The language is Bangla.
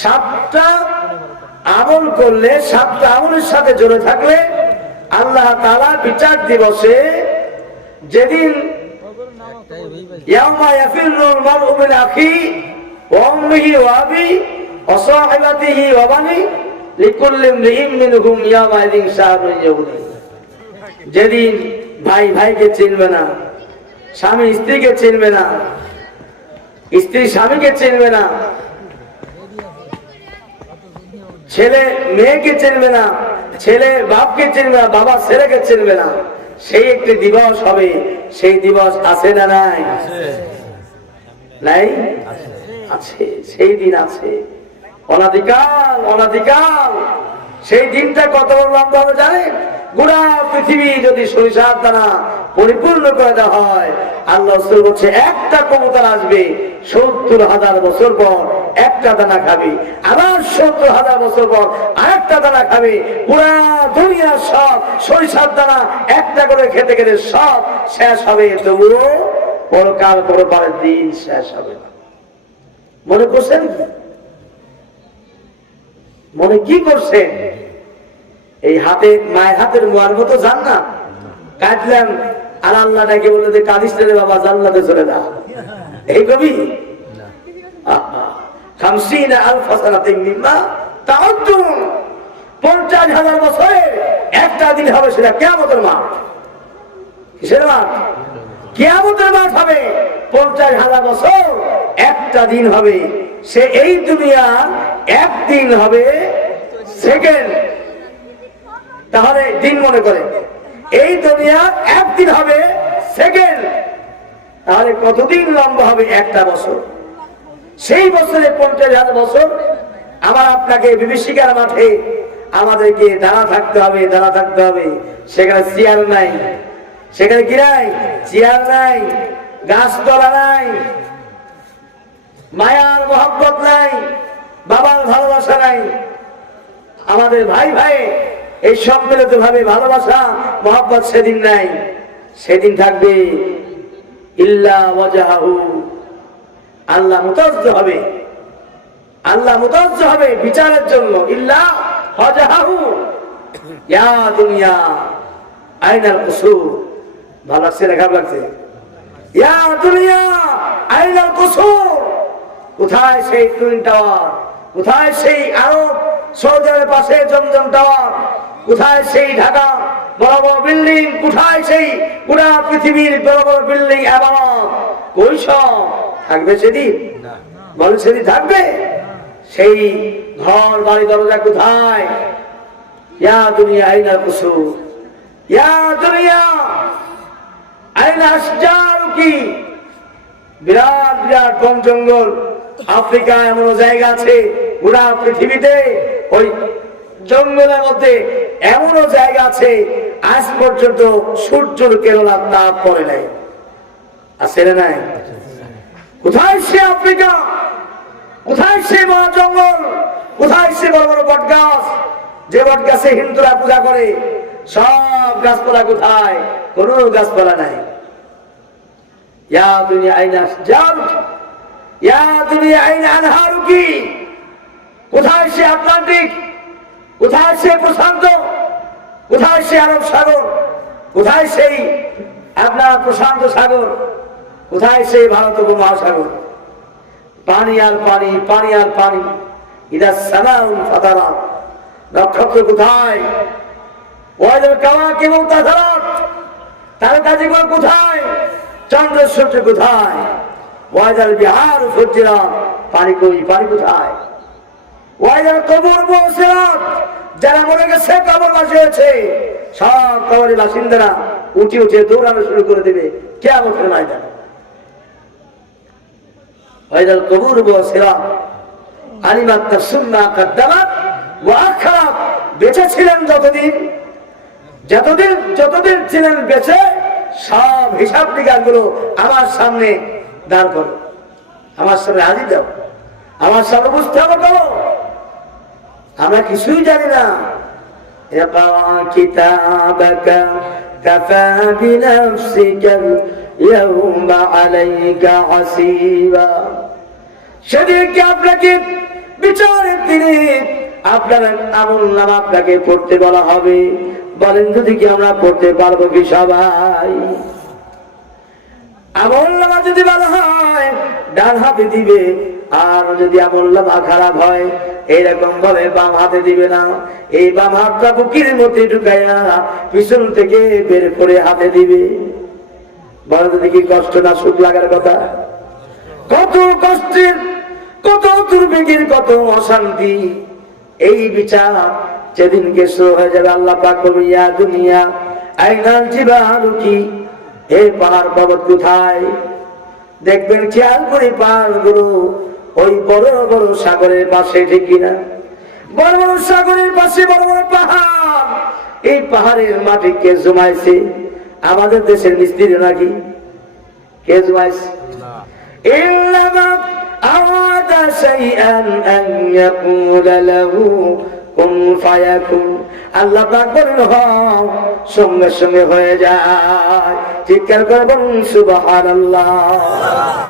সাতটা আমল করলে, সাতটা আমলের সাথে জড়ে থাকলে আল্লাহ তাআলা বিচার দিবসে, যেদিন ইয়াউমা ইয়াফিরুল মারউ মিন আখিহি ওয়া উম্মিহি ওয়া আবিহি ওয়া সাহিবাতিহি ওয়া বানিহি লিকুল্লি ইমরিইন মিনহুম ইয়াওমাইযিন শাআনুন ইউগনিহি। যেদিন ভাই ভাইকে চিনবে না, স্বামী স্ত্রীকে চিনবে না, স্ত্রী স্বামীকে চিনবে না, ছেলে মেয়েকে চিনবে না, ছেলে বাপকে চিনবে না, বাবা ছেলেকে চিনবে না, সেই একটি দিবস হবে। সেই দিবস আছে না নাই? নাই? আছে, সেই দিন আছে, অনাদিকাল অনাদিকাল। সেই দিনটা কত লম্বা হবে জানেন? গোটা পৃথিবী যদি সরিষার দানা পরিপূর্ণ করে দেওয়া হয়, আল্লাহ রাসূল বলছে একটা কবুতর আসবে ৭০,০০০ বছর পর একটা দানা খাবে, আবার ৭০,০০০ বছর পর আরেকটা দানা খাবে। পুরা দুনিয়া সব সরিষার দানা একটা করে খেতে খেতে সব শেষ হবে, তবুও পরকাল পরপারের দিন শেষ হবে না। মনে করছেন? মনে কি করছেন? এই হাতে, মায়ের হাতের মোয়ার মতো যান না, কাটলাম আর আল্লাহ নাকি বললো যে কাঁদিস রে বাবা, জান্নাতে চলে যা। এই কবি 50,000 বছরে একটা দিন হবে, সেটা কিয়ামতের মাঠ। কিসের মাঠ? কিয়ামতের মাঠ হবে। 50,000 বছর একটা দিন হবে। সে এই দুনিয়া একদিন হবে সেকেন্ড, তাহলে দিন মনে করে এই দুনিয়া একদিন হবে সেকেন্ড, তাহলে কতদিন লম্বা হবে? একটা বছর। সেই বছরে 50,000 বছর আমার আপনাকে বিভীষিকার মাঠে আমাদেরকে দাঁড়া থাকতে হবে, দাঁড়া থাকতে হবে। সেখানে চেয়ার নাই, সেখানে কি নাই? চেয়ার নাই, গাছতলা নাই, মায়ার মহব্বত নাই, বাবার ভালোবাসা নাই। আমাদের ভাই ভাই এই সম্মিলিত ভাবে ভালোবাসা মহব্বত সেদিন নাই। সেদিন থাকবে ইল্লা ওয়াজহাহু, আল্লাহ মুতাজ্জ হবে, আল্লাহ মুতাজ্জ হবে বিচারের জন্য। ইল্লা ওয়াজহাহু, ইয়া দুনিয়া আইনাল কুসুর। ভালো লাগছে না খারাপ লাগছে? ইয়া দুনিয়া আইনাল কুসুর, কোথায় সেই টুইন টাওয়ার? কোথায় সেই আরব সৌদির পাশে জমজম টাওয়ার? কোথায় সেই ঢাকা বড় বড় বিল্ডিং? কোথায় সেই পুরা পৃথিবীর বড় বড় বিল্ডিং এবারত? কই সব থাকবে সেদিন? বল সেদিন থাকবে? সেই ঘর বাড়ি দরজা কোথায়? ইয়া দুনিয়া আইনা কুসুর, ইয়া দুনিয়া আইনা আশজারুকি। বিরাট বিরাট বন জঙ্গল, আফ্রিকা এমন জায়গা আছে পুরা পৃথিবীতে, ওই জঙ্গলের মধ্যে এমনও জায়গা আছে আজ পর্যন্ত সূর্যের কেরলার তাপ পড়ে নাই। আছে না নাই? কোথায় সে আফ্রিকা? কোথায় সে বড় জঙ্গল? কোথায় সে বড় বড় বট গাছ, যে বট গাছে হিন্দুরা পূজা করে? সব গাছপালা কোথায়? কোনো গাছপালা নাই। ইয়া দুনিয়া আইনা আশজারুকি, ইয়া দুনিয়া আইনা আনহারুকি। কোথায় সে আটলান্টিক? কোথায় সে প্রশান্ত? কোথায় সে আরব সাগর? কোথায় সেই আপনার প্রশান্ত সাগর? কোথায় সেই ভারত উপমহাসাগর? পানি আর পানি, পানি আর পানি। ইদা সামাউন ফাতারাত, নক্ষত্র কোথায়? ওয়াইদাল কাওয়াকিবু তাসারাত, তারকাজিগুলো কোথায়? চন্দ্র সূর্য কোথায়? ওয়াইদাল বিহারু ফুজ্জিরাত, পানি কই? পানি কোথায়? ওয়াইদাল কবুর বুসিরাত, যারা মরে গেছে কবর বসিয়েছে, সব কবরের বাসিন্দারা উঠে উঠে দৌড়ানো শুরু করে দেবে কিয়ামতের ময়দানে। ওয়াইদাল কবুর বুসিরাত আলিমাত নাফসুম মা কদ্দামাত ওয়া আখারাত। বেঁচে ছিলেন যতদিন, যতদিন ছিলেন বেঁচে, সব হিসাব নিকাশ গুলো আমার সামনে দাঁড় করো, আমার সামনে হাজির দাও, আমার সামনে উপস্থাপন করো। আমরা কিছুই জানি না। ইকরা কিতাবাকা কাফা বিনাফসিকা ইয়াউমা আলাইকা হাসিবা। সেদিন কি আপনাকে বিচারের দিনে আপনার আমলনামা আপনাকে পড়তে বলা হবে। বলেন যদি কি আমরা পড়তে পারবো কি সবাই? আমলনামা যদি ভালো হয় ডান হাতে দিবে, আর যদি আমলনামা খারাপ হয় এইরকম ভাবে বাম হাতে দিবে না। এই বাম হাতটা বুকের মধ্যে ঢুকাইয়া পিছন থেকে বের করে হাতে দিবে। বলো যদি কি কষ্ট না সুখ লাগার কথা? কত কষ্টের, কত দুর্ভিক্ষের, কত অশান্তি। এই বিচার যেদিনকে শুরু হয়ে যাবে আল্লাহ পাক বলবেন ইয়া দুনিয়া আইনাল জিবালু কি, হে পাহাড় পর্বত কোথায়? দেখবেন খেয়াল করে পাহাড়গুলো ওই বড় বড় সাগরের পাশে, ঠিক কিনা? বড় বড় সাগরের পাশে বড় বড় পাহাড়। এই পাহাড়ের মাটি কে জমাইছে? আমাদের দেশের মিস্ত্রি নাকি? কে জমাইছে? ইল্লামা আওয়াদা শাইআন আন ইয়াকুলা লাহু কুন ফায়াকুন। আল্লাহ পাক বলেন হও, সঙ্গে সঙ্গে হয়ে যায়। চিৎকার করে বলুন সুবহানাল্লাহ।